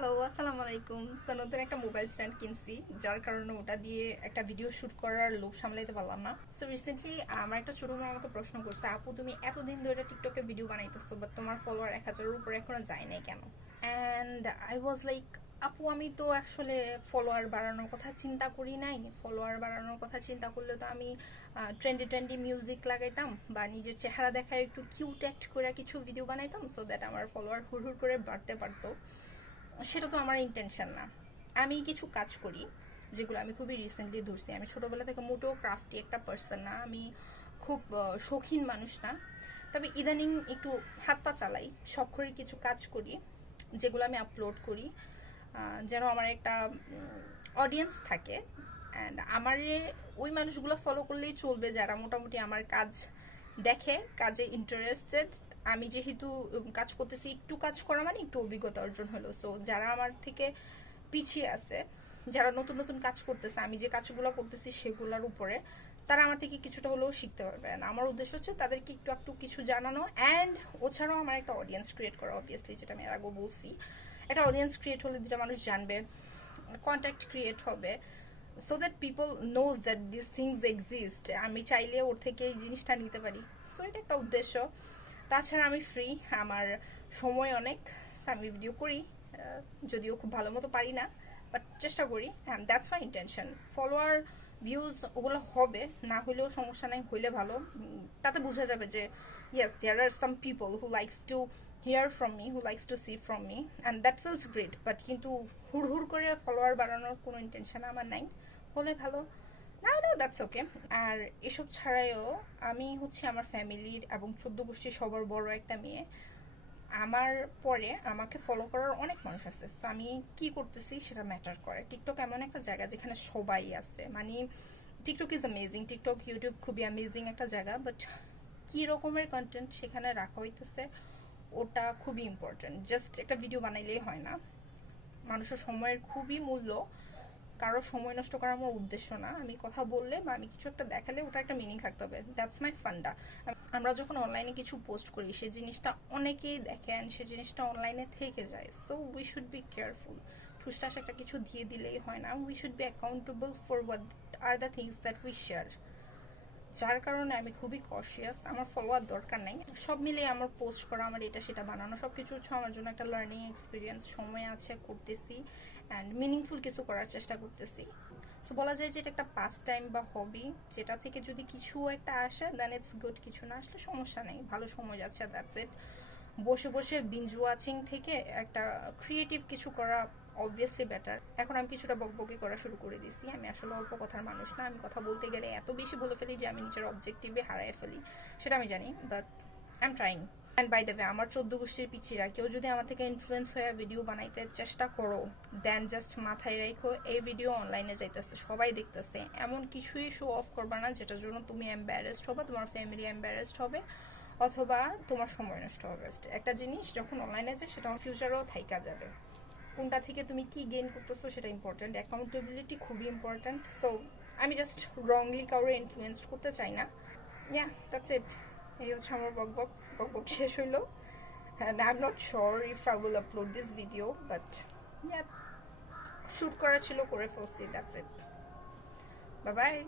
Hello, আসসালামু আলাইকুম। So নতুন একটা মোবাইল স্ট্যান্ড কিনছি, যার কারণে ওটা দিয়ে একটা ভিডিও শুট করার লোভ সামলাইতে পারলাম না। সো রিসেন্টলি আমার একটা ছোট মেয়ে আমাকে প্রশ্ন করছে, আপু তুমি এতদিন ধরে টিকটকে ভিডিও বানাইতেছো, বাট তোমার ফলোয়ার 1000-এর উপরে এখনো যায় নাই কেন? অ্যান্ড আই ওয়াজ লাইক, আপু আমি তো আসলে ফলোয়ার বাড়ানোর কথা চিন্তা করি নাই। ফলোয়ার বাড়ানোর কথা চিন্তা করলে তো আমি ট্রেন্ডি ট্রেন্ডি মিউজিক লাগাইতাম বা নিজের চেহারা দেখায় একটু কিউট অ্যাক্ট করে কিছু ভিডিও বানাইতাম, সো দ্যাট আমার ফলোয়ার হুড় হুড় করে বাড়তে পারতো। সেটা তো আমার ইন্টেনশন না। আমি কিছু কাজ করি যেগুলো আমি খুবই রিসেন্টলি ধরছি। আমি ছোটোবেলা থেকে মোটেও ক্রাফটি একটা পার্সন না, আমি খুব শৌখিন মানুষ না। তবে ইদানিং একটু হাত পা চালাই, শখ করে কিছু কাজ করি যেগুলো আমি আপলোড করি, যেন আমার একটা অডিয়েন্স থাকে। অ্যান্ড আমার ওই মানুষগুলো ফলো করলেই চলবে যারা মোটামুটি আমার কাজ দেখে, কাজে ইন্টারেস্টেড। আমি যেহেতু কাজ করতেছি, একটু কাজ করা মানে একটু অভিজ্ঞতা অর্জন হলো। সো যারা আমার থেকে পিছিয়ে আছে, যারা নতুন নতুন কাজ করতেছে, আমি যে কাজগুলো করতেছি সেগুলোর উপরে, তারা আমার থেকে কিছুটা হলেও শিখতে পারবে। আমার উদ্দেশ্য হচ্ছে তাদেরকে একটু একটু কিছু জানানো, অ্যান্ড ওছাড়াও আমার একটা অডিয়েন্স ক্রিয়েট করা, অবভিয়াসলি, যেটা আমি এর আগেও বলছি। একটা অডিয়েন্স ক্রিয়েট হলে দুটা মানুষ জানবে, কন্ট্যাক্ট ক্রিয়েট হবে, so that people knows that this things exist. আমি চাইলে ওর থেকে এই জিনিসটা নিতে পারি। সো এটা একটা উদ্দেশ্য। তাছাড়া আমি ফ্রি, আমার সময় অনেক, আমি ভিডিও করি, যদিও খুব ভালো মতো পারি না, বাট চেষ্টা করি, and that's my intention. Follower, views ওগুলো হবে, না হলেও সমস্যা নাই, হইলে ভালো। তাতে বোঝা যাবে যে yes, there are some people who likes to hear from me, who likes to see from me, and that feels great. But কিন্তু হুড় করে ফলোয়ার বাড়ানোর কোনো ইন্টেনশন আমার নাই। হলে ভালো, না না, দ্যাটস ওকে। আর এসব ছাড়াইও আমি হচ্ছে আমার ফ্যামিলির এবং 14 গোষ্ঠীর সবার বড় একটা মেয়ে। আমার পরে আমাকে ফলো করার অনেক মানুষ আছে, তো আমি কি করতেছি সেটা ম্যাটার করে। টিকটক এমন একটা জায়গা যেখানে সবাই আছে, মানে TikTok is amazing, TikTok YouTube খুবই অ্যামেজিং একটা জায়গা, বাট কী রকমের কন্টেন্ট সেখানে রাখা হইতেছে ওটা খুবই ইম্পর্টেন্ট। জাস্ট একটা ভিডিও বানাইলেই হয় না, মানুষের সময়ের খুবই মূল্য। কারো সময় নষ্ট করা আমার উদ্দেশ্য না। আমি কথা বললে বা আমি কিছু একটা দেখালে ওটা একটা মিনিং থাকতে হবে, দ্যাটস মাই ফান্ডা। আমরা যখন অনলাইনে কিছু পোস্ট করি, সে জিনিসটা অনেকেই দেখেন, সে জিনিসটা অনলাইনে থেকে যায়। So we should be careful. ঠুসটাস একটা কিছু দিয়ে দিলেই হয় না, we should be accountable for what are the things that we share. যার কারণে আমি খুবই কশিয়াস। আমার ফলোয়ার দরকার নেই, সব মিলিয়ে আমার পোস্ট করা, আমার এটা সেটা বানানো, সব কিছু হচ্ছে আমার জন্য একটা লার্নিং এক্সপিরিয়েন্স। সময় আছে, করতেছি, অ্যান্ড মিনিংফুল কিছু করার চেষ্টা করতেছি। সো বলা যায় যে এটা একটা পাস টাইম বা হবি, যেটা থেকে যদি কিছু একটা আসে দেন ইটস গুড, কিছু না আসলে সমস্যা নেই, ভালো সময় যাচ্ছে, দ্যাটস ইট। বসে বসে বিঞ্জ ওয়াচিং থেকে একটা ক্রিয়েটিভ কিছু করা অবভিয়াসলি বেটার। এখন আমি কিছুটা বকবকি করা শুরু করে দিছি। আমি আসলে অল্প কথার মানুষ না, আমি কথা বলতে গেলে এত বেশি বলে ফেলি যে আমি নিজের অবজেক্টিভে হারাই ফেলি, সেটা আমি জানি, but I am trying. And by the way, আমার 14 গোষ্ঠীর পিছিরা কেউ যদি আমার থেকে ইনফ্লুয়েন্স হয়ে ভিডিও বানাইতে চেষ্টা করো, দেন জাস্ট মাথায় রাখো এই ভিডিও অনলাইনে যাইতেছে, সবাই দেখতেছে, এমন কিছুই শো অফ করবা না যেটার জন্য তুমি এম্বারেসড হবে, তোমার ফ্যামিলি এম্বারেসড হবে, অথবা তোমার সময় নষ্ট হবে। একটা জিনিস যখন অনলাইনে যায় সেটা আমার ফিউচারেও থাইকা যাবে। কোনটা থেকে তুমি কি গেইন করতেছো সেটা ইম্পর্ট্যান্ট, অ্যাকাউন্টেবিলিটি খুবই ইম্পর্ট্যান্ট। সো আমি জাস্ট রংলি কাউরে ইনফ্লুয়েন্স করতে চাই না। ইয়া, দ্যাটস ইট। এই হচ্ছে আমার বকবক। বকবক শেষ হইলো, and I'm not sure if I will upload this video, but yeah, shoot করা ছিল, করে ফেলছি, that's it. Bye bye.